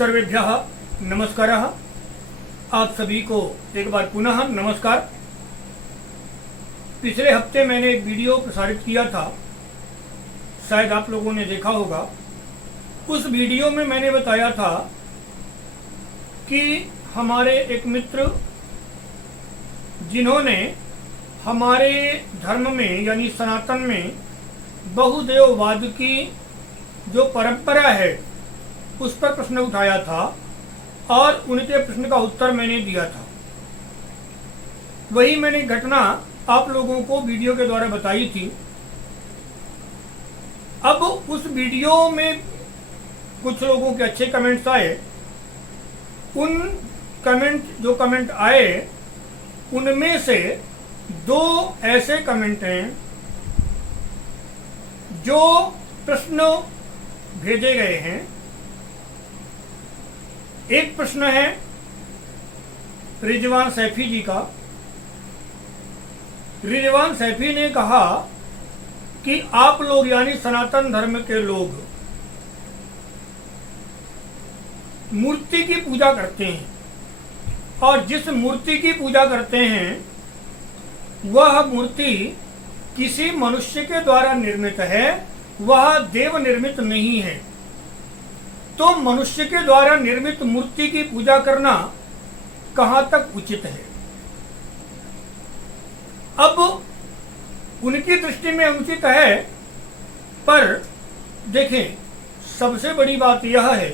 सर्वेभ्यः नमस्कारः। आप सभी को एक बार पुनः नमस्कार। पिछले हफ्ते मैंने एक वीडियो प्रसारित किया था, शायद आप लोगों ने देखा होगा। उस वीडियो में मैंने बताया था कि हमारे एक मित्र जिन्होंने हमारे धर्म में यानी सनातन में बहुदेववाद की जो परंपरा है उस पर प्रश्न उठाया था और उनके प्रश्न का उत्तर मैंने दिया था। वही मैंने घटना आप लोगों को वीडियो के द्वारा बताई थी। अब उस वीडियो में कुछ लोगों के अच्छे कमेंट्स आए। उन जो कमेंट आए उनमें से दो ऐसे कमेंट हैं जो प्रश्न भेजे गए हैं। एक प्रश्न है रिजवान सैफी जी का। रिजवान सैफी ने कहा कि आप लोग यानी सनातन धर्म के लोग मूर्ति की पूजा करते हैं और जिस मूर्ति की पूजा करते हैं वह मूर्ति किसी मनुष्य के द्वारा निर्मित है, वह देव निर्मित नहीं है। तो मनुष्य के द्वारा निर्मित मूर्ति की पूजा करना कहां तक उचित है? अब उनकी दृष्टि में उचित है, पर देखें सबसे बड़ी बात यह है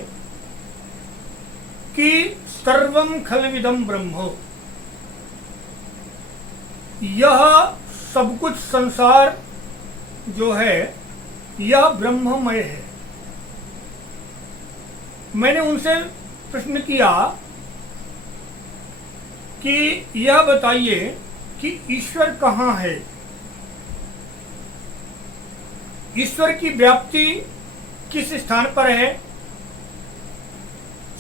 कि सर्वम खलविदम ब्रह्म, यह सब कुछ संसार जो है यह ब्रह्ममय है। मैंने उनसे प्रश्न किया कि यह बताइए कि ईश्वर कहाँ है? ईश्वर की व्याप्ति किस स्थान पर है?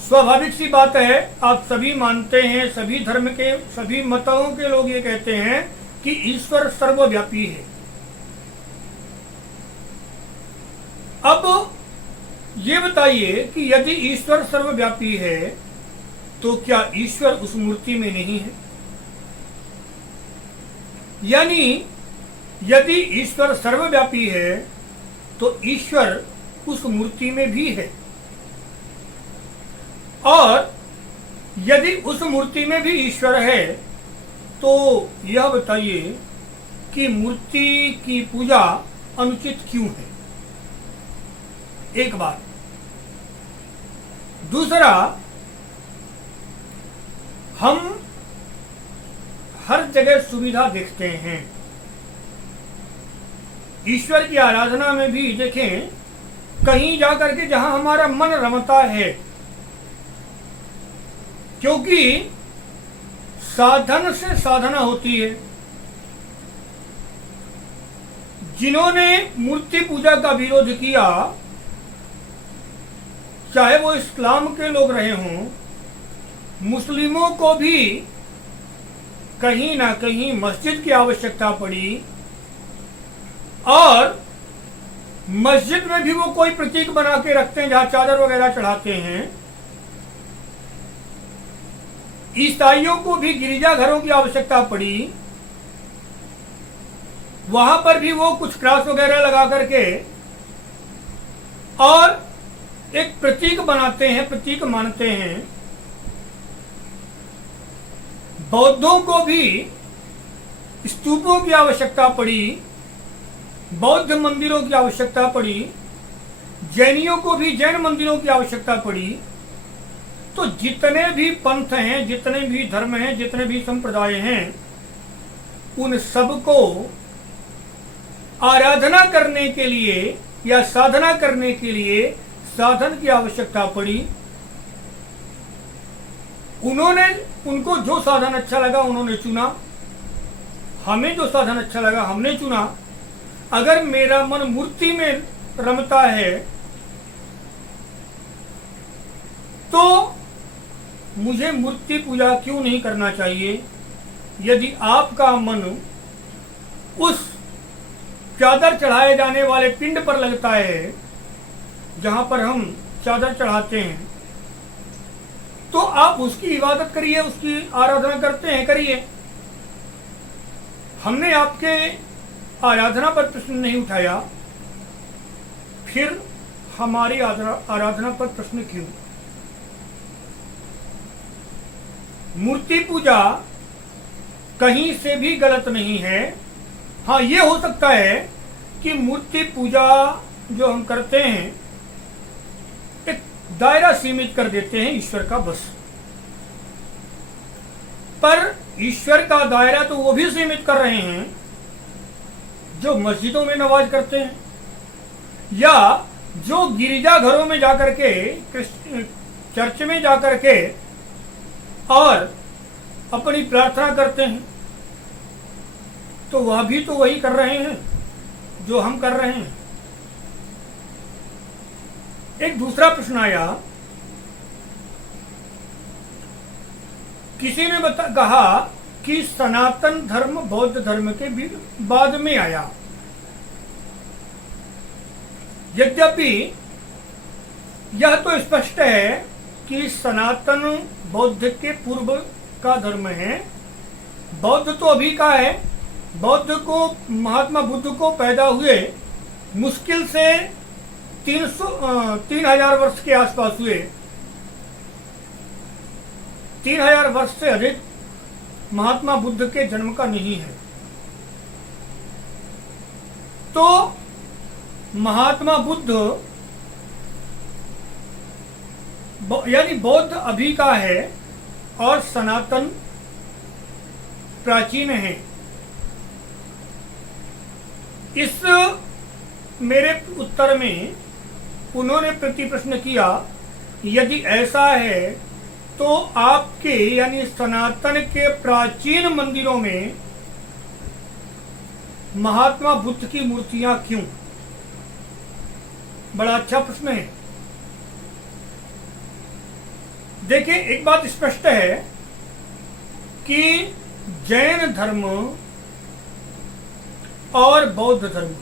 स्वाभाविक सी बात है, आप सभी मानते हैं, सभी धर्म के सभी मतों के लोग ये कहते हैं कि ईश्वर सर्वव्यापी है। अब ये बताइए कि यदि ईश्वर सर्वव्यापी है तो क्या ईश्वर उस मूर्ति में नहीं है? यानी यदि ईश्वर सर्वव्यापी है तो ईश्वर उस मूर्ति में भी है, और यदि उस मूर्ति में भी ईश्वर है तो यह बताइए कि मूर्ति की पूजा अनुचित क्यों है? एक बात। दूसरा, हम हर जगह सुविधा देखते हैं। ईश्वर की आराधना में भी देखें, कहीं जाकर के जहां हमारा मन रमता है, क्योंकि साधन से साधना होती है। जिन्होंने मूर्ति पूजा का विरोध किया, चाहे वो इस्लाम के लोग रहे हों, मुस्लिमों को भी कहीं ना कहीं मस्जिद की आवश्यकता पड़ी, और मस्जिद में भी वो कोई प्रतीक बना के रखते हैं जहां चादर वगैरह चढ़ाते हैं। ईसाइयों को भी गिरजाघरों की आवश्यकता पड़ी, वहां पर भी वो कुछ क्रॉस वगैरह लगा करके और एक प्रतीक बनाते हैं, प्रतीक मानते हैं। बौद्धों को भी स्तूपों की आवश्यकता पड़ी, बौद्ध मंदिरों की आवश्यकता पड़ी, जैनियों को भी जैन मंदिरों की आवश्यकता पड़ी। तो जितने भी पंथ हैं, जितने भी धर्म हैं, जितने भी संप्रदाय हैं, उन सबको आराधना करने के लिए या साधना करने के लिए साधन की आवश्यकता पड़ी। उनको जो साधन अच्छा लगा उन्होंने चुना, हमें जो साधन अच्छा लगा हमने चुना। अगर मेरा मन मूर्ति में रमता है तो मुझे मूर्ति पूजा क्यों नहीं करना चाहिए? यदि आपका मन उस चादर चढ़ाए जाने वाले पिंड पर लगता है जहां पर हम चादर चढ़ाते हैं, तो आप उसकी इबादत करिए, उसकी आराधना करते हैं करिए। हमने आपके आराधना पर प्रश्न नहीं उठाया, फिर हमारी आराधना पर प्रश्न क्यों? मूर्ति पूजा कहीं से भी गलत नहीं है। हाँ, ये हो सकता है कि मूर्ति पूजा जो हम करते हैं एक दायरा सीमित कर देते हैं ईश्वर का बस, पर ईश्वर का दायरा तो वो भी सीमित कर रहे हैं जो मस्जिदों में नमाज करते हैं या जो गिरजा घरों में जाकर के, चर्च में जाकर के और अपनी प्रार्थना करते हैं। तो वह भी तो वही कर रहे हैं जो हम कर रहे हैं। एक दूसरा प्रश्न आया, किसी ने कहा कि सनातन धर्म बौद्ध धर्म के भी बाद में आया। यद्यपि यह तो स्पष्ट है कि सनातन बौद्ध के पूर्व का धर्म है। बौद्ध तो अभी का है। बौद्ध को महात्मा बुद्ध को पैदा हुए मुश्किल से 3000 वर्ष के आसपास हुए। 3000 वर्ष से अधिक महात्मा बुद्ध के जन्म का नहीं है। तो महात्मा बुद्ध यानी बौद्ध अभी का है और सनातन प्राचीन है। इस मेरे उत्तर में उन्होंने प्रति प्रश्न किया, यदि ऐसा है तो आपके यानी सनातन के प्राचीन मंदिरों में महात्मा बुद्ध की मूर्तियां क्यों? बड़ा अच्छा प्रश्न है। देखिए, एक बात स्पष्ट है कि जैन धर्म और बौद्ध धर्म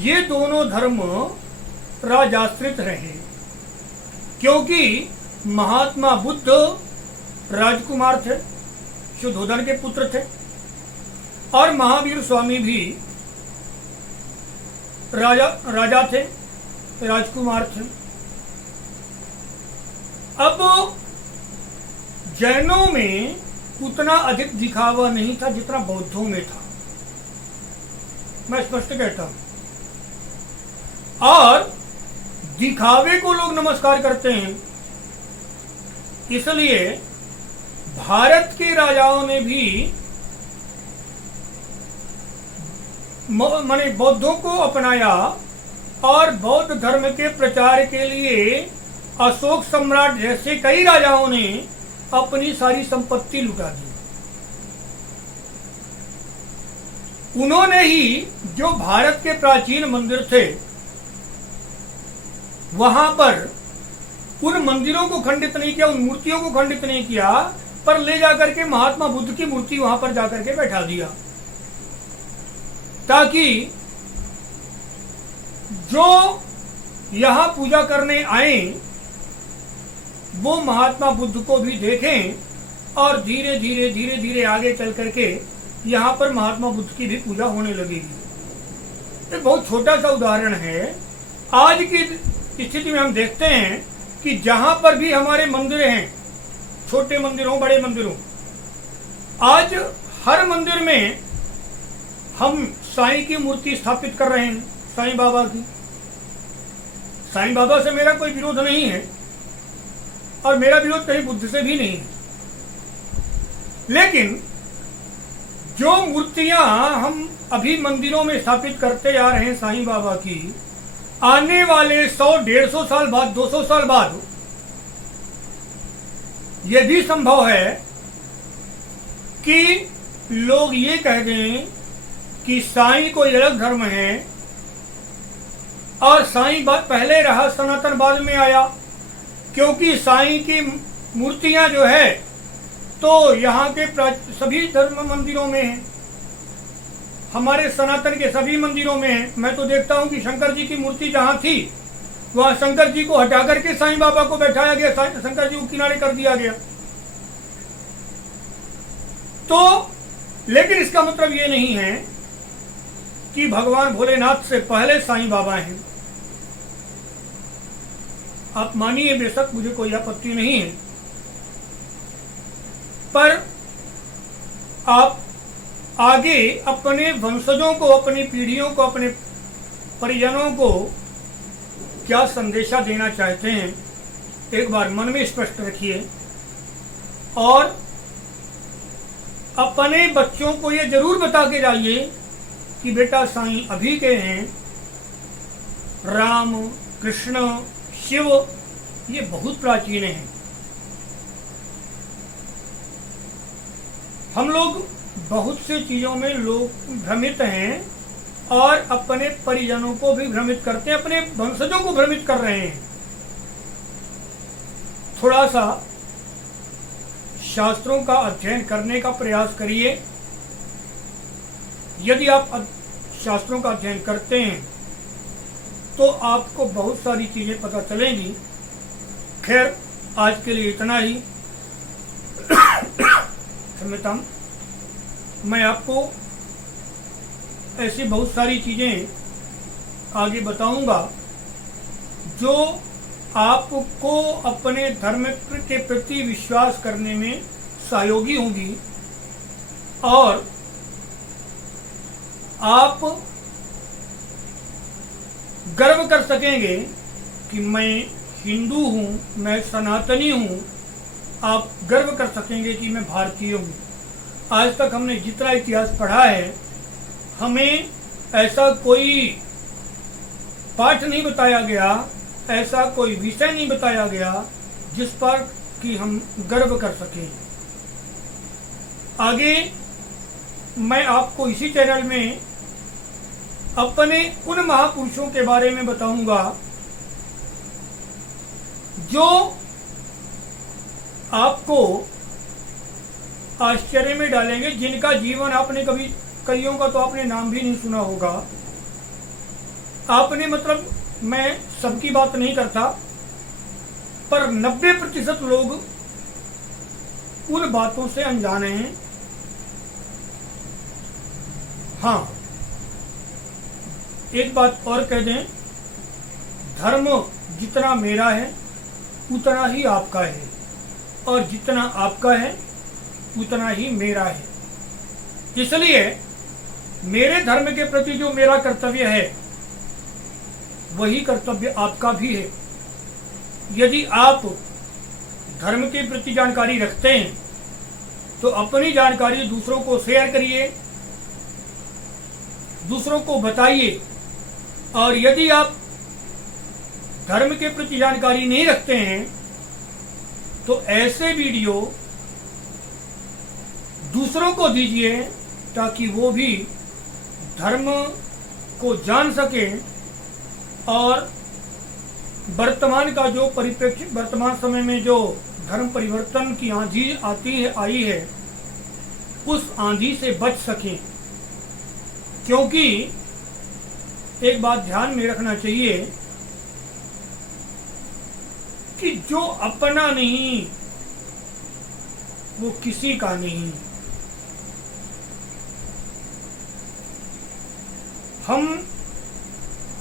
ये दोनों धर्म राजाश्रित रहे, क्योंकि महात्मा बुद्ध राजकुमार थे, शुद्धोधन के पुत्र थे, और महावीर स्वामी भी राजा थे, राजकुमार थे। अब जैनों में उतना अधिक दिखावा नहीं था जितना बौद्धों में था, मैं स्पष्ट कहता हूं। और दिखावे को लोग नमस्कार करते हैं, इसलिए भारत के राजाओं ने भी माने बौद्धों को अपनाया और बौद्ध धर्म के प्रचार के लिए अशोक सम्राट जैसे कई राजाओं ने अपनी सारी संपत्ति लुटा दी। उन्होंने ही जो भारत के प्राचीन मंदिर थे वहां पर उन मंदिरों को खंडित नहीं किया, उन मूर्तियों को खंडित नहीं किया, पर ले जाकर के महात्मा बुद्ध की मूर्ति वहां पर जाकर के बैठा दिया, ताकि जो यहां पूजा करने आए वो महात्मा बुद्ध को भी देखें और धीरे धीरे धीरे धीरे आगे चल करके यहाँ पर महात्मा बुद्ध की भी पूजा होने लगेगी। एक बहुत छोटा सा उदाहरण है। आज की स्थिति में हम देखते हैं कि जहाँ पर भी हमारे मंदिर हैं, छोटे मंदिर हो बड़े मंदिर हो, आज हर मंदिर में हम साईं की मूर्ति स्थापित कर रहे हैं, साईं बाबा की। साईं बाबा से मेरा कोई विरोध नहीं है और मेरा विरोध कहीं बुद्ध से भी नहीं है, लेकिन जो मूर्तियां हम अभी मंदिरों में स्थापित करते आ रहे हैं साईं बाबा की, आने वाले 100-150 साल बाद, 200 साल बाद यह भी संभव है कि लोग ये कह दें कि साईं कोई अलग धर्म है और साईं बात पहले रहा, सनातन बाद में आया, क्योंकि साईं की मूर्तियां जो है तो यहाँ के सभी धर्म मंदिरों में है, हमारे सनातन के सभी मंदिरों में है। मैं तो देखता हूँ कि शंकर जी की मूर्ति जहाँ थी वहां शंकर जी को हटा करके साईं बाबा को बैठाया गया, शंकर जी को किनारे कर दिया गया। तो लेकिन इसका मतलब ये नहीं है कि भगवान भोलेनाथ से पहले साईं बाबा हैं। आप मानिए बेशक, मुझे कोई आपत्ति नहीं है, पर आप आगे अपने वंशजों को, अपनी पीढ़ियों को, अपने परिजनों को क्या संदेशा देना चाहते हैं, एक बार मन में स्पष्ट रखिए। और अपने बच्चों को ये जरूर बता के जाइए कि बेटा साईं अभी के हैं, राम, कृष्ण, शिव ये बहुत प्राचीन हैं। हम लोग बहुत सी चीजों में लोग भ्रमित हैं और अपने परिजनों को भी भ्रमित करते हैं, अपने वंशजों को भ्रमित कर रहे हैं। थोड़ा सा शास्त्रों का अध्ययन करने का प्रयास करिए। यदि आप शास्त्रों का अध्ययन करते हैं तो आपको बहुत सारी चीजें पता चलेंगी। खैर, आज के लिए इतना ही। क्षम्यताम, मैं आपको ऐसी बहुत सारी चीजें आगे बताऊंगा जो आपको अपने धर्म के प्रति विश्वास करने में सहयोगी होंगी और आप गर्व कर सकेंगे कि मैं हिंदू हूँ, मैं सनातनी हूँ। आप गर्व कर सकेंगे कि मैं भारतीय हूँ। आज तक हमने जितना इतिहास पढ़ा है, हमें ऐसा कोई पाठ नहीं बताया गया, ऐसा कोई विषय नहीं बताया गया जिस पर कि हम गर्व कर सकें। आगे मैं आपको इसी चैनल में अपने उन महापुरुषों के बारे में बताऊंगा जो आपको आश्चर्य में डालेंगे, जिनका जीवन आपने कभी, कईयों का तो आपने नाम भी नहीं सुना होगा। आपने, मतलब मैं सबकी बात नहीं करता, पर 90% लोग उन बातों से अनजाने हैं। हाँ, एक बात और कह दें, धर्म जितना मेरा है उतना ही आपका है, और जितना आपका है उतना ही मेरा है। इसलिए मेरे धर्म के प्रति जो मेरा कर्तव्य है वही कर्तव्य आपका भी है। यदि आप धर्म के प्रति जानकारी रखते हैं तो अपनी जानकारी दूसरों को शेयर करिए, दूसरों को बताइए। और यदि आप धर्म के प्रति जानकारी नहीं रखते हैं तो ऐसे वीडियो दूसरों को दीजिए ताकि वो भी धर्म को जान सकें और वर्तमान का जो परिप्रेक्ष्य, वर्तमान समय में जो धर्म परिवर्तन की आंधी आई है, उस आंधी से बच सकें। क्योंकि एक बात ध्यान में रखना चाहिए कि जो अपना नहीं वो किसी का नहीं। हम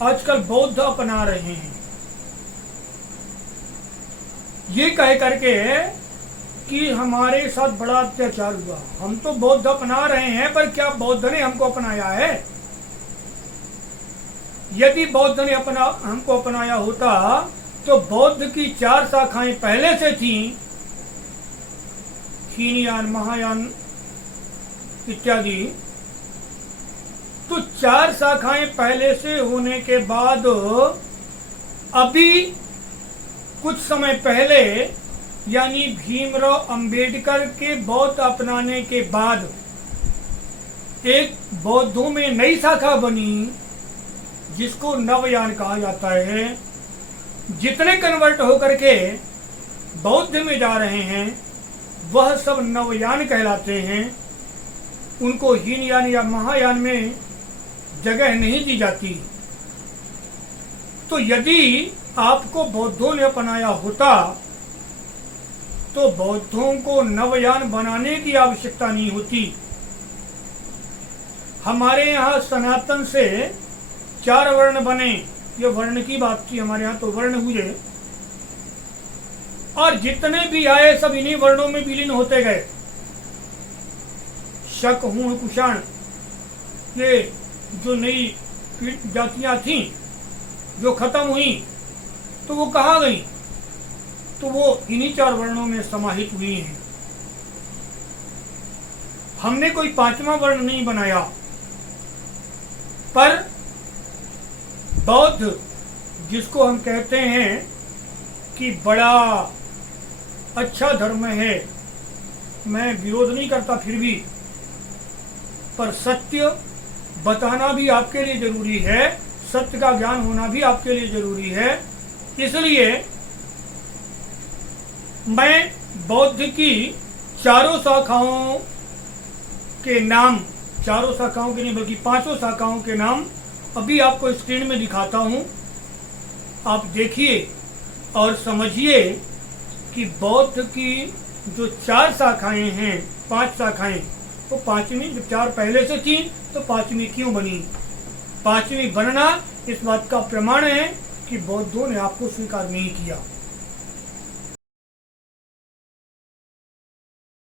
आजकल बौद्ध अपना रहे हैं ये कह करके कि हमारे साथ बड़ा अत्याचार हुआ। हम तो बौद्ध अपना रहे हैं, पर क्या बौद्ध ने हमको अपनाया है? यदि बौद्ध ने हमको अपनाया होता तो बौद्ध की 4 शाखाएं पहले से थीं, हीनयान, महायान इत्यादि। तो 4 शाखाएं पहले से होने के बाद अभी कुछ समय पहले, यानी भीमराव अंबेडकर के बौद्ध अपनाने के बाद एक बौद्धों में नई शाखा बनी जिसको नवयान कहा जाता है। जितने कन्वर्ट होकर के बौद्ध में जा रहे हैं वह सब नवयान कहलाते हैं। उनको हीनयान या महायान में जगह नहीं दी जाती। तो यदि आपको बौद्धों ने अपनाया होता तो बौद्धों को नवयान बनाने की आवश्यकता नहीं होती। हमारे यहाँ सनातन से 4 वर्ण बने, ये वर्ण की बात की, हमारे यहाँ तो वर्ण हुए, और जितने भी आए सब इन्हीं वर्णों में विलीन होते गए। शक, हूण, कुषाण, ये जो नई जातियां थीं जो खत्म हुई तो वो कहाँ गई? तो वो इन्हीं 4 वर्णों में समाहित हुई हैं। हमने कोई 5वां वर्ण नहीं बनाया, पर बौद्ध जिसको हम कहते हैं कि बड़ा अच्छा धर्म है, मैं विरोध नहीं करता फिर भी, पर सत्य बताना भी आपके लिए जरूरी है, सत्य का ज्ञान होना भी आपके लिए जरूरी है। इसलिए मैं बौद्ध की 4 शाखाओं के नाम, 4 शाखाओं के नहीं बल्कि 5 शाखाओं के नाम अभी आपको स्क्रीन में दिखाता हूं। आप देखिए और समझिए कि बौद्ध की जो 4 शाखाएं हैं, 5 शाखाएं, तो 5वीं, जब 4 पहले से थी तो 5वीं क्यों बनी? 5वीं बनना इस बात का प्रमाण है कि बौद्धों ने आपको स्वीकार नहीं किया।